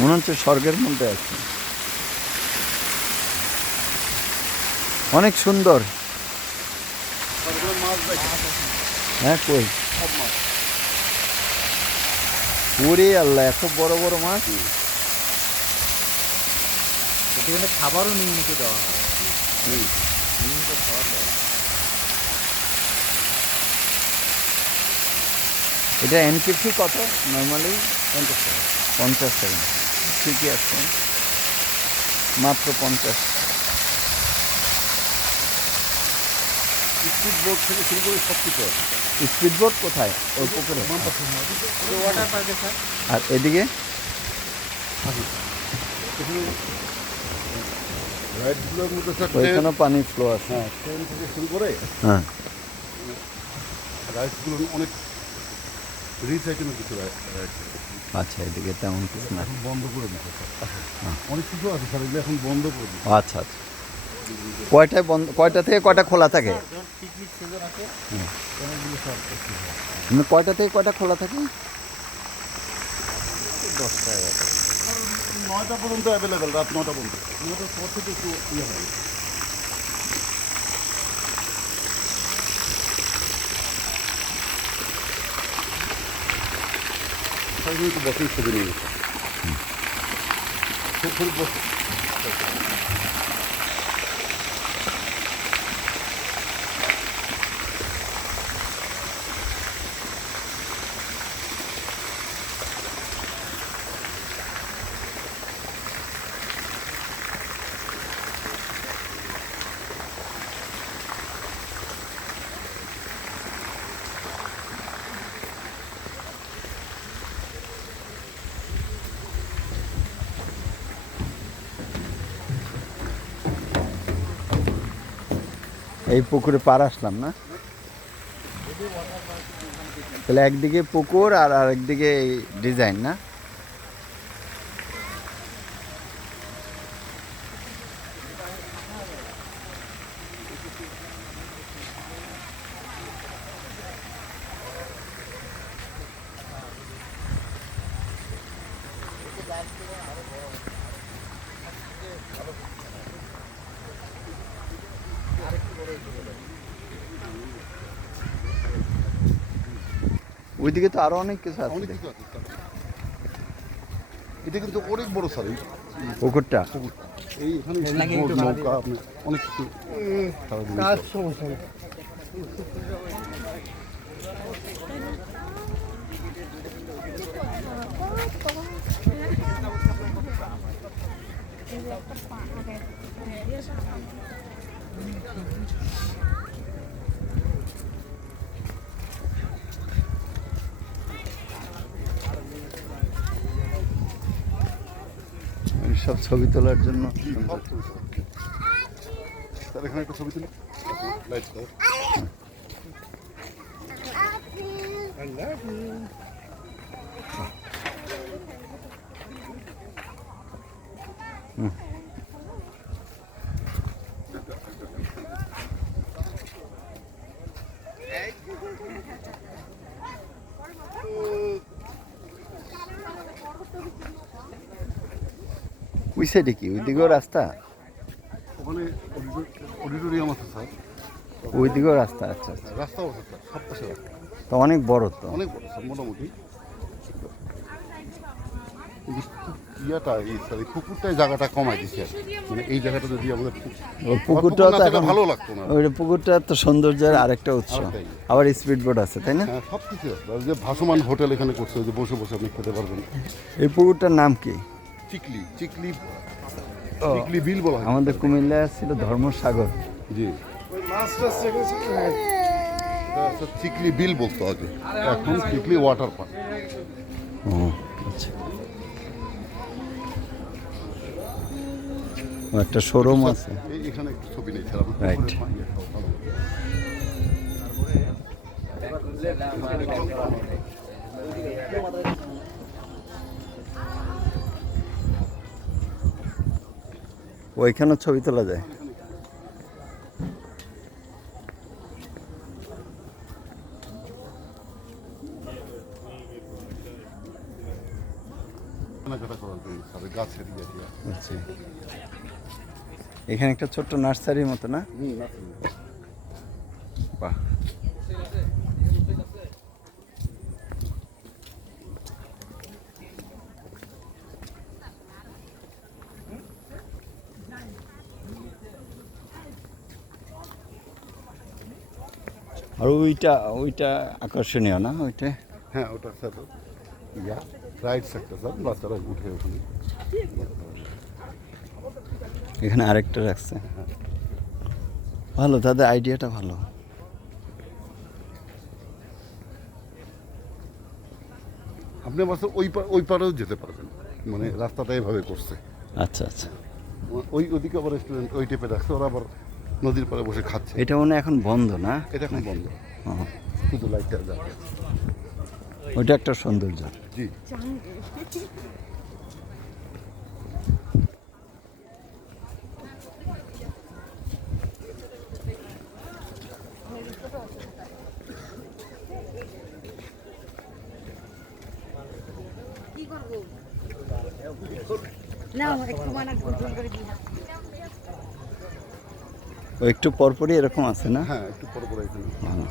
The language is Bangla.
মনে হচ্ছে স্বর্গের মধ্যে আছে। অনেক সুন্দর। হ্যাঁ, কই ওরে আল্লাহ, এত বড় বড় মাছ। এখানে খাবারও নিয়মিত দেওয়া হয়, নিয়মিত খাবার দেওয়া হয়। এটা এন্ট্রি ফি কত নর্মালি? 50 টাকা। 50 টাকা। ঠিকই আছে, মাত্র 50। স্পিড বোট থেকে শুরু করে সব কিছু আছে। স্পিড বোট কোথায়? ওই পুকুরে। ওয়াটার পার্কে স্যার। আর এদিকে রাইডগুলোর মধ্যে স্যার ওইখানেও পানির ফ্লো আছে। হ্যাঁ, ট্রেন থেকে শুরু করে হ্যাঁ, রাইডসগুলো অনেক রিচ আইটেমের কিছু রাইড। আচ্ছা, এদিকে তেমন কিছু না। এখন বন্ধ করে দিচ্ছে স্যার। অনেক কিছু আছে স্যার, এগুলো এখন বন্ধ করে দিচ্ছে। আচ্ছা আচ্ছা, কয়টায় বন্ধ, কয়টা থেকে কয়টা খোলা থাকে? যখন পিকনিক সিজন আছে হুম। অনেকগুলো সব মানে কয়টা থেকে কয়টা খোলা থাকে? 10টা 11টা। 9টা পর্যন্ত অ্যাভেলেবেল, রাত 9টা পর্যন্ত। 9টার পর থেকে একটু ইয়ে হয়। একটু বসেই ছবি নিয়ে বসে। এই পুকুরে পার আসলাম না, তাহলে একদিকে পুকুর আর আরেকদিকে ডিজাইন না? ওইদিকে তো আরো অনেক কিছু আছে অনেক দেখি। কিছু আছে স্যার। এটা কিন্তু অনেক বড় স্যার এই পুকুরটা। এই এখানে লাগে boat, একটু ভাড়া নৌকা, আপনি অনেক কিছু সারাদিন সমস্যা নেই। সব ছবি তোলার জন্য সব কিছু। স্যার এখানে একটা ছবি তুলি, লাইট স্যার। ওই সাইডে কি ওইদিকেও রাস্তা? ওখানে অডিটোরিয়াম আছে স্যার, ওইদিকেও রাস্তা? আচ্ছা আচ্ছা, রাস্তাও আছে স্যার, সব পাশে রাস্তা। তো অনেক বড় তো। অনেক বড় স্যার, মোটামুটি এই যে ইয়াটা এই স্যার, এই পুকুরটায় জায়গাটা কমাই দিচ্ছে আর কি। মানে এই জায়গাটা যদি আমাদের ওই পুকুরটাও তো এখন ভালো লাগতো না। ওই পুকুরটা তো সৌন্দর্যের আরেকটা উৎস। আরেকটাই। আবার স্পিড বোট আছে, তাই না? হ্যাঁ, সব কিছু আছে। আর যে ভাসমান হোটেল এখানে করছে, ওই যে বসে বসে আপনি খেতে পারবেন। এই পুকুরটার নাম কি? চিকলি চিকলি ও, চিকলি বিল বলা হয়। আমাদের কুমিল্লায় ছিল ধর্মসাগর। জি, এটা স্যার চিকলি বিল বলতো আগে, এখন চিকলি ওয়াটার পার্ক। ও আচ্ছা, ও, একটা শোরুম আছে। এখানে একটু ছবি নেই স্যার, Right. ওইখানেও ছবি তোলা যায়। কেনাকাটা করা করার জন্য ছাদে গাছের ইয়ে দিয়ে। বুঝছি। এখানে একটা ছোট্ট নার্সারির মতো না? বাহ। আর ওইটা আকর্ষণীয় না ওইটা? হ্যাঁ ওটা স্যার ইয়া রাইট সাইডটা স্যার বাচ্চারা উঠে ওখানে। এখানে আরেকটা রাখছে। ভালো, তাদের আইডিয়াটা ভালো। আপনি বাচ্চা ওই পারেও যেতে পারবেন, মানে রাস্তাটা এভাবে করছে। আচ্ছা আচ্ছা। ওদিকে আবার রেস্টুরেন্ট ওই টাইপের রাখছে, ওরা আবার নদীর পাড়ে বসে খাচ্ছে। এটা মনে হয় এখন বন্ধ না? এটা এখন বন্ধ, হ্যাঁ। শুধু লাইটটা যাচ্ছে। ওইটা একটা সৌন্দর্য। জি ও একটু পরপরই এরকম আছে না? হ্যাঁ একটু পরে পরে এখানে। ভালো।